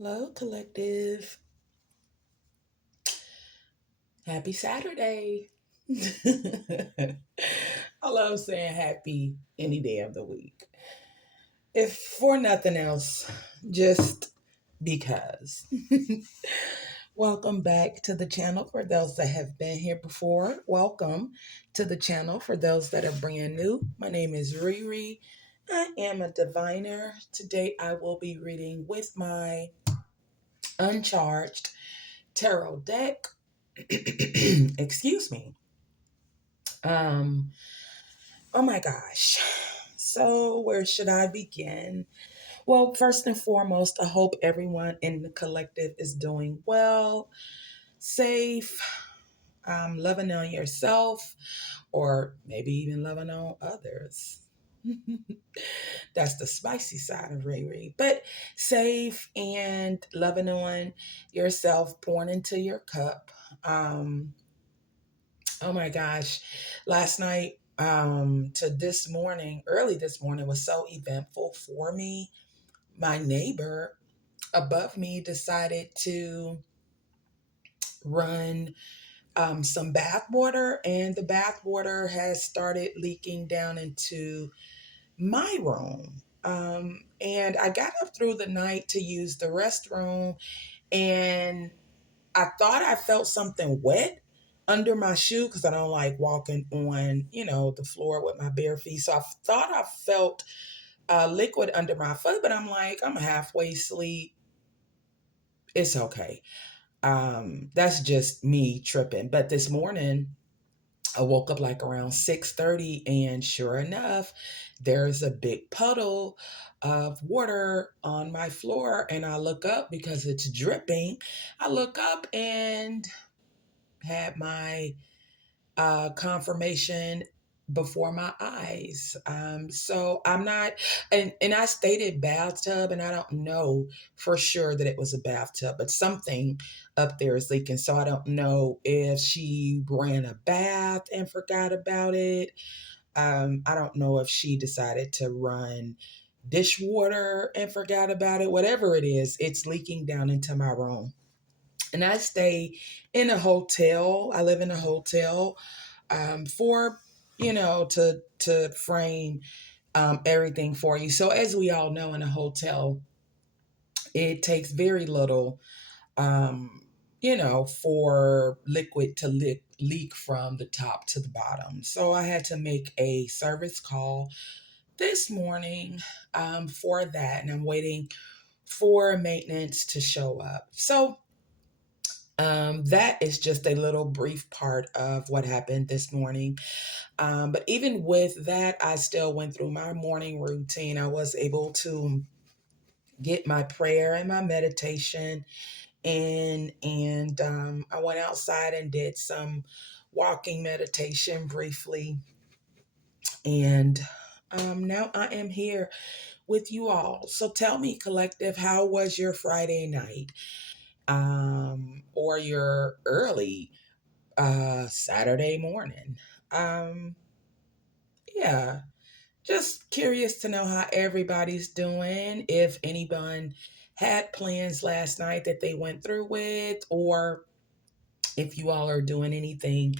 Hello, collective. Happy Saturday. I love saying happy any day of the week. If for nothing else, just because. Welcome back to the channel for those that have been here before. Welcome to the channel for those that are brand new. My name is Riri. I am a diviner. Today I will be reading with my uncharged tarot deck. Excuse me. Um, oh my gosh. So, where should I begin? Well, first and foremost, I hope everyone in the collective is doing well, safe, loving on yourself, or maybe even loving on others. That's the spicy side of Ray Ray. But safe and loving on yourself, pouring into your cup. Oh my gosh. Last night to this morning, early this morning was so eventful for me. My neighbor above me decided to run some bath water, and the bath water has started leaking down into my room. And I got up through the night to use the restroom, and I thought I felt something wet under my shoe because I don't like walking on, the floor with my bare feet. So I thought I felt liquid under my foot, but I'm like, I'm halfway asleep. It's okay. That's just me tripping. But this morning, I woke up like around 6:30, and sure enough, there's a big puddle of water on my floor, and I look up because it's dripping. I look up and had my confirmation before my eyes. So I'm not, and I stated bathtub, and I don't know for sure that it was a bathtub, but something up there is leaking. So I don't know if she ran a bath and forgot about it. I don't know if she decided to run dishwater and forgot about it. Whatever it is, it's leaking down into my room. And I stay in a hotel. I live in a hotel for to frame everything for you. So as we all know, in a hotel, it takes very little, for liquid to leak from the top to the bottom. So I had to make a service call this morning for that, and I'm waiting for maintenance to show up. So that is just a little brief part of what happened this morning. But even with that, I still went through my morning routine. I was able to get my prayer and my meditation in, and I went outside and did some walking meditation briefly. And now I am here with you all. So tell me, collective, how was your Friday night? Or your early Saturday morning? Um, yeah, just curious to know how everybody's doing. If anyone had plans last night that they went through with, or if you all are doing anything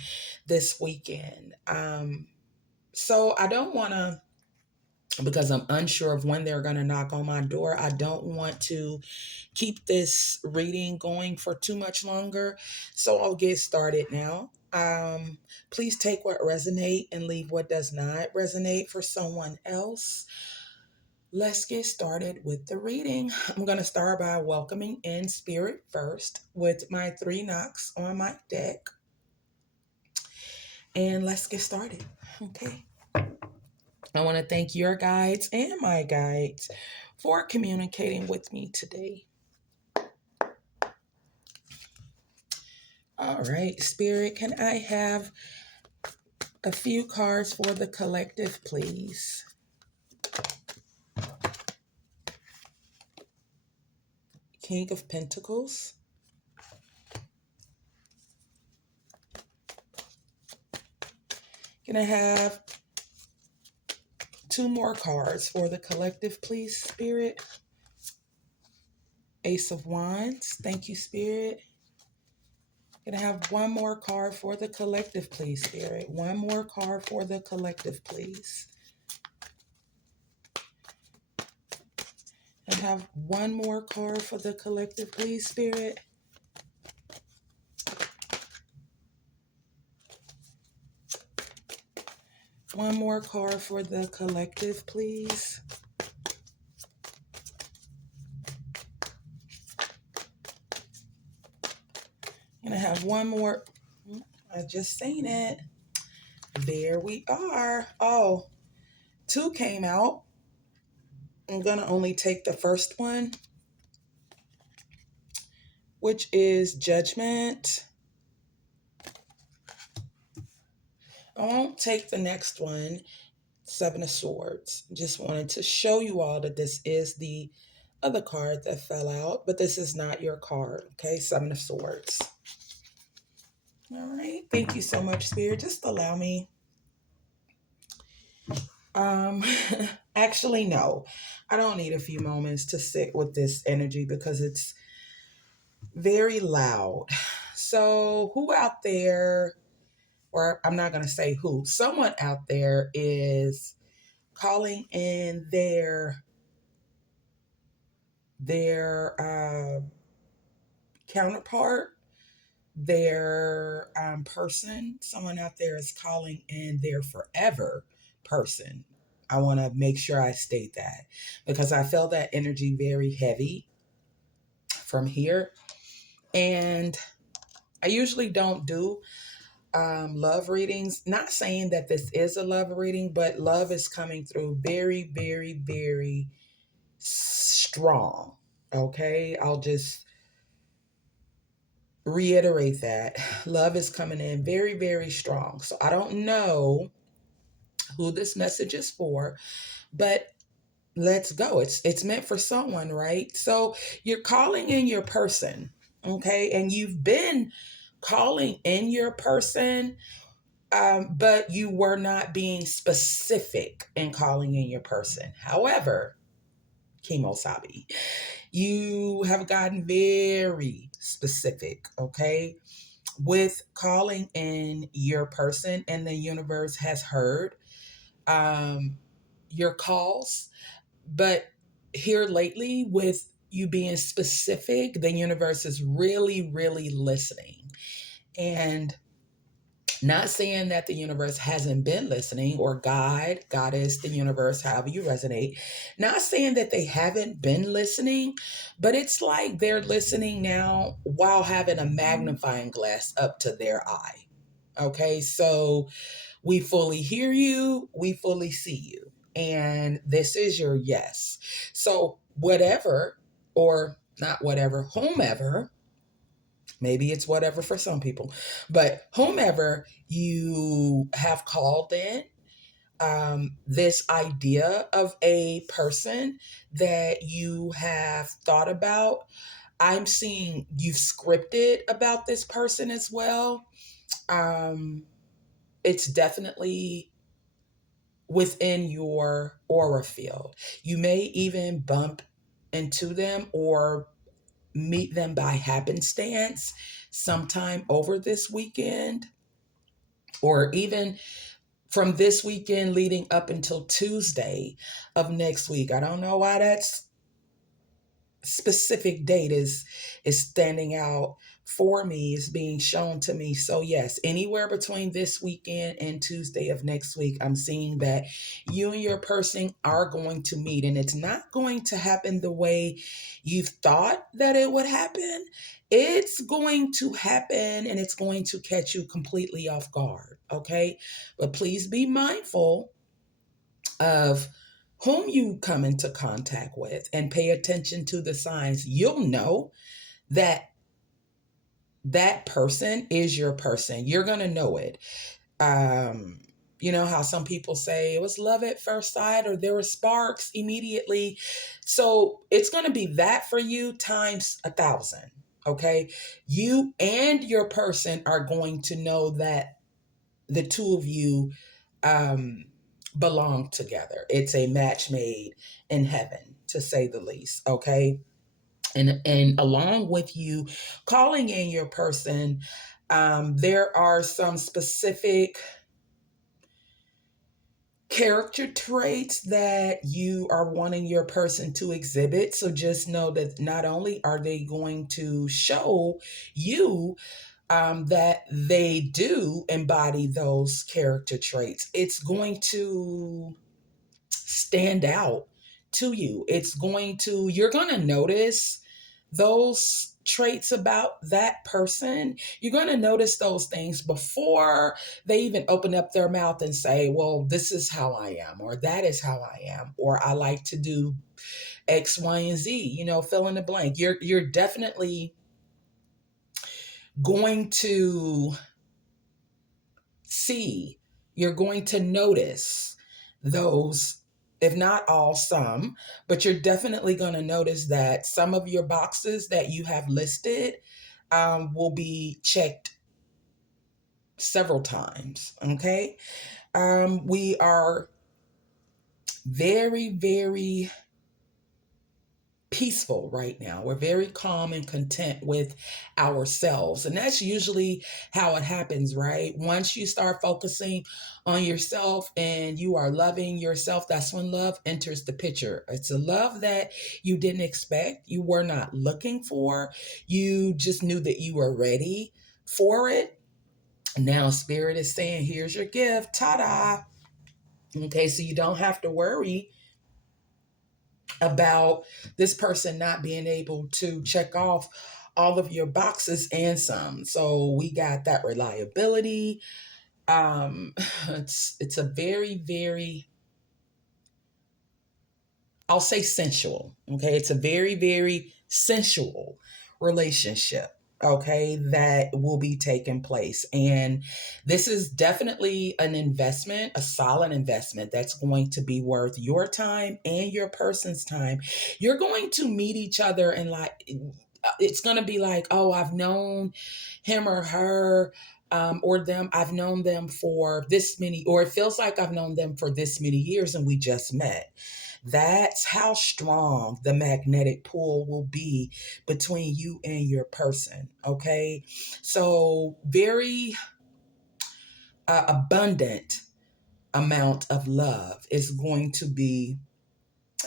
this weekend. So I don't want to, because I'm unsure of when they're going to knock on my door, I don't want to keep this reading going for too much longer. So I'll get started now. Please take what resonate and leave what does not resonate for someone else. Let's get started with the reading. I'm going to start by welcoming in spirit first with my three knocks on my deck. And let's get started. Okay. I want to thank your guides and my guides for communicating with me today. All right, Spirit, can I have a few cards for the collective, please? King of Pentacles. Can I have two more cards for the collective, please, Spirit? Ace of Wands. Thank you, Spirit. Gonna have one more card for the collective, please, Spirit. One more card for the collective, please. And have one more card for the collective, please, Spirit. One more card for the collective, please. And I have one more. I just seen it. There we are. Oh, two came out. I'm going to only take the first one, which is Judgment. I won't take the next one, Seven of Swords. Just wanted to show you all that this is the other card that fell out, but this is not your card, okay? Seven of Swords. All right. Thank you so much, Spirit. Just allow me. Um, actually, no. I don't need a few moments to sit with this energy because it's very loud. So, who out there, or I'm not going to say who, someone out there is calling in their counterpart, their person. Someone out there is calling in their forever person. I want to make sure I state that because I feel that energy very heavy from here. And I usually don't do love readings. Not saying that this is a love reading, but love is coming through very, very, very strong. Okay. I'll just reiterate that. Love is coming in very, very strong. So I don't know who this message is for, but let's go. It's meant for someone, right? So you're calling in your person, okay? And you've been calling in your person, but you were not being specific in calling in your person. However, Kimo Sabi, you have gotten very specific, okay, with calling in your person, and the universe has heard your calls. But here lately, with you being specific, the universe is really, really listening. And not saying that the universe hasn't been listening, or God, Goddess, the universe, however you resonate. Not saying that they haven't been listening, but it's like they're listening now while having a magnifying glass up to their eye. Okay, so we fully hear you, we fully see you, and this is your yes. So, whatever, or not whatever, whomever, maybe it's whatever for some people, but whomever you have called in, this idea of a person that you have thought about, I'm seeing you've scripted about this person as well. Um, it's definitely within your aura field. You may even bump into them or meet them by happenstance sometime over this weekend, or even from this weekend leading up until Tuesday of next week. I don't know why that's specific date is standing out for me, is being shown to me. So yes, anywhere between this weekend and Tuesday of next week, I'm seeing that you and your person are going to meet, and it's not going to happen the way you thought that it would happen. It's going to happen, and it's going to catch you completely off guard. Okay, but please be mindful of whom you come into contact with and pay attention to the signs. You'll know that that person is your person. You're going to know it. Um, you know how some people say it was love at first sight, or there were sparks immediately. So it's going to be that for you times 1,000. Okay. You and your person are going to know that the two of you um, belong together. It's a match made in heaven, to say the least. Okay. And along with you calling in your person, there are some specific character traits that you are wanting your person to exhibit. So just know that not only are they going to show you that they do embody those character traits, it's going to stand out to you. You're going to notice those traits about that person. You're going to notice those things before they even open up their mouth and say, well, this is how I am, or that is how I am, or I like to do X, Y, and Z, fill in the blank. You're definitely going to see, you're going to notice those, if not all, some, but you're definitely going to notice that some of your boxes that you have listed will be checked several times. Okay. We are very, very peaceful right now. We're very calm and content with ourselves. And that's usually how it happens, right? Once you start focusing on yourself and you are loving yourself, that's when love enters the picture. It's a love that you didn't expect, you were not looking for, you just knew that you were ready for it. Now, Spirit is saying, here's your gift. Ta da. Okay, so you don't have to worry about this person not being able to check off all of your boxes and some. So we got that reliability. Um, it's a very, very, I'll say sensual. Okay. It's a very, very sensual relationship. Okay. That will be taking place. And this is definitely an investment, a solid investment that's going to be worth your time and your person's time. You're going to meet each other and it's going to be like, oh, I've known him or her. Or them, I've known them for this many, or it feels like I've known them for this many years and we just met. That's how strong the magnetic pull will be between you and your person. Okay. So, very abundant amount of love is going to be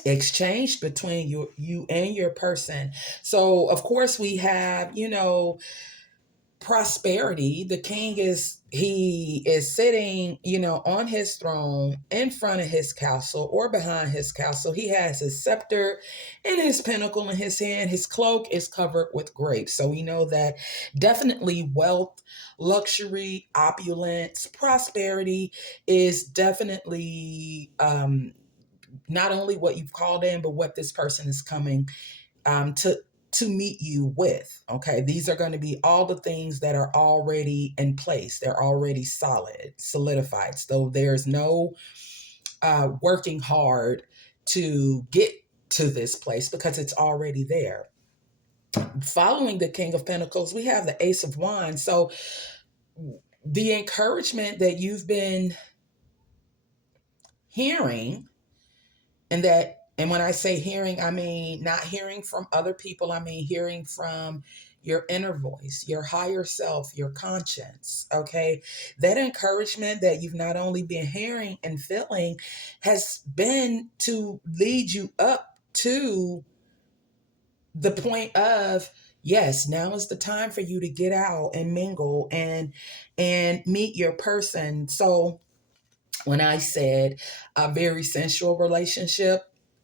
exchanged between you and your person. So, of course, we have, prosperity. The king he is sitting, on his throne in front of his castle or behind his castle. He has his scepter and his pinnacle in his hand. His cloak is covered with grapes. So we know that definitely wealth, luxury, opulence, prosperity is definitely not only what you've called in, but what this person is coming to meet you with. Okay, these are going to be all the things that are already in place. They're already solidified. So there's no working hard to get to this place because it's already there. Following the King of Pentacles, we have the Ace of Wands. So the encouragement that you've been hearing, and when I say hearing, I mean not hearing from other people, I mean hearing from your inner voice, your higher self, your conscience. Okay, that encouragement that you've not only been hearing and feeling has been to lead you up to the point of, yes, now is the time for you to get out and mingle and meet your person. So when I said a very sensual relationship,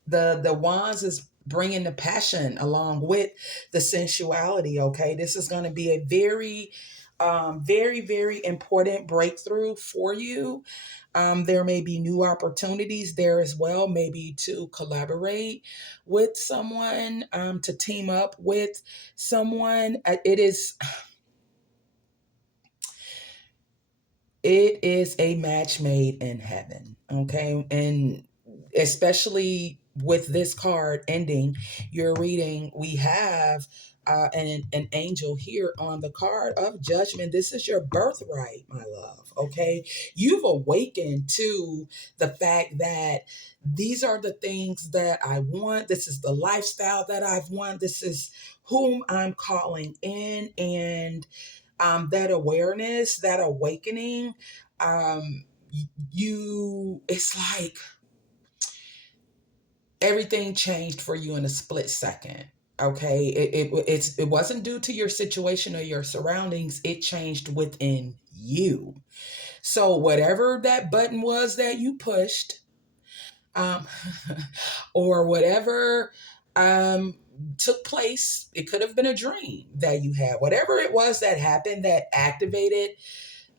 the wands is bringing the passion along with the sensuality. Okay, this is going to be a very, very, very important breakthrough for you. There may be new opportunities there as well, maybe to collaborate with someone, to team up with someone. It is a match made in heaven. Okay, and especially with this card ending your reading, we have an angel here on the card of judgment. This is your birthright, my love. Okay. You've awakened to the fact that these are the things that I want. This is the lifestyle that I've wanted. This is whom I'm calling in. And that awareness, that awakening, you, it's like everything changed for you in a split second. Okay, it wasn't due to your situation or your surroundings. It changed within you. So whatever that button was that you pushed, um, or whatever um, took place, it could have been a dream that you had. Whatever it was that happened that activated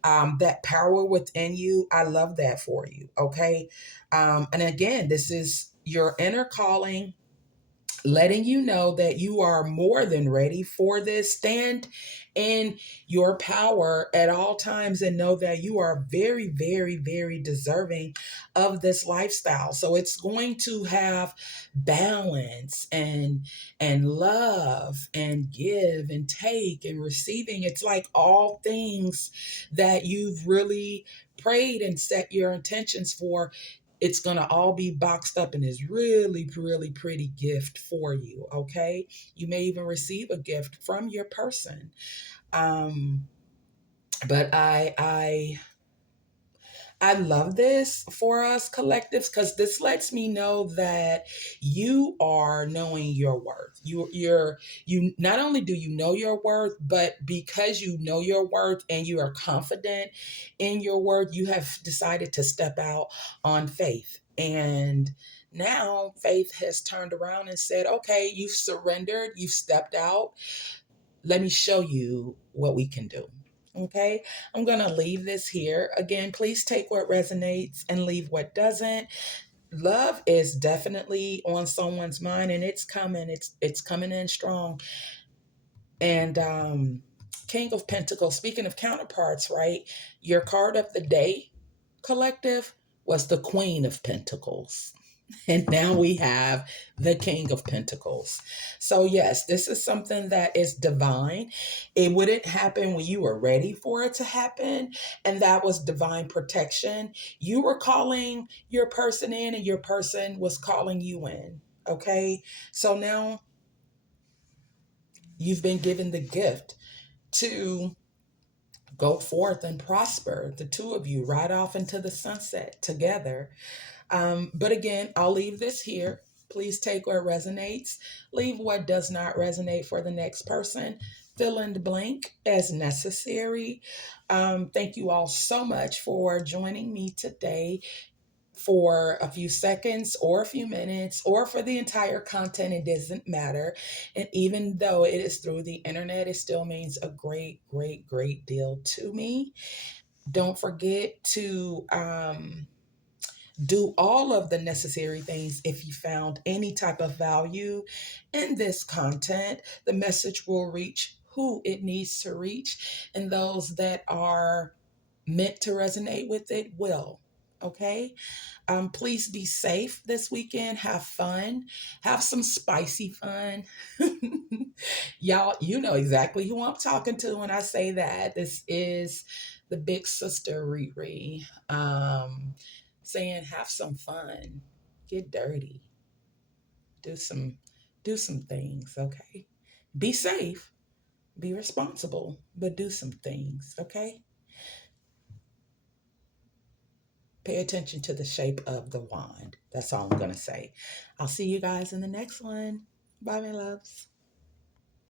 that power within you, I love that for you. Okay, and again, this is your inner calling, letting you know that you are more than ready for this. Stand in your power at all times and know that you are very, very, very deserving of this lifestyle. So it's going to have balance and love and give and take and receiving. It's like all things that you've really prayed and set your intentions for, it's going to all be boxed up in this really, really pretty gift for you. Okay. You may even receive a gift from your person. Um, but I love this for us collectives because this lets me know that you are knowing your worth. You not only do you know your worth, but because you know your worth and you are confident in your worth, you have decided to step out on faith. And now faith has turned around and said, okay, you've surrendered, you've stepped out, let me show you what we can do. Okay, I'm going to leave this here. Again, please take what resonates and leave what doesn't. Love is definitely on someone's mind and it's coming. It's coming in strong. And King of Pentacles, speaking of counterparts, right? Your card of the day, collective, was the Queen of Pentacles. And now we have the King of Pentacles. So, yes, this is something that is divine. It wouldn't happen when you were ready for it to happen. And that was divine protection. You were calling your person in, and your person was calling you in. Okay. So now you've been given the gift to go forth and prosper. The two of you ride off into the sunset together. But again, I'll leave this here. Please take what resonates, leave what does not resonate for the next person. Fill in the blank as necessary. Thank you all so much for joining me today for a few seconds or a few minutes or for the entire content. It doesn't matter. And even though it is through the internet, it still means a great, great, great deal to me. Don't forget to do all of the necessary things. If you found any type of value in this content, the message will reach who it needs to reach, and those that are meant to resonate with it will. Okay. Please be safe this weekend. Have fun. Have some spicy fun. Y'all, you know exactly who I'm talking to when I say that. This is the big sister Riri. Saying have some fun. Get dirty. Do some do some things, okay? Be safe, be responsible, but do some things, okay? Pay attention to the shape of the wand. That's all I'm going to say. I'll see you guys in the next one. Bye, my loves.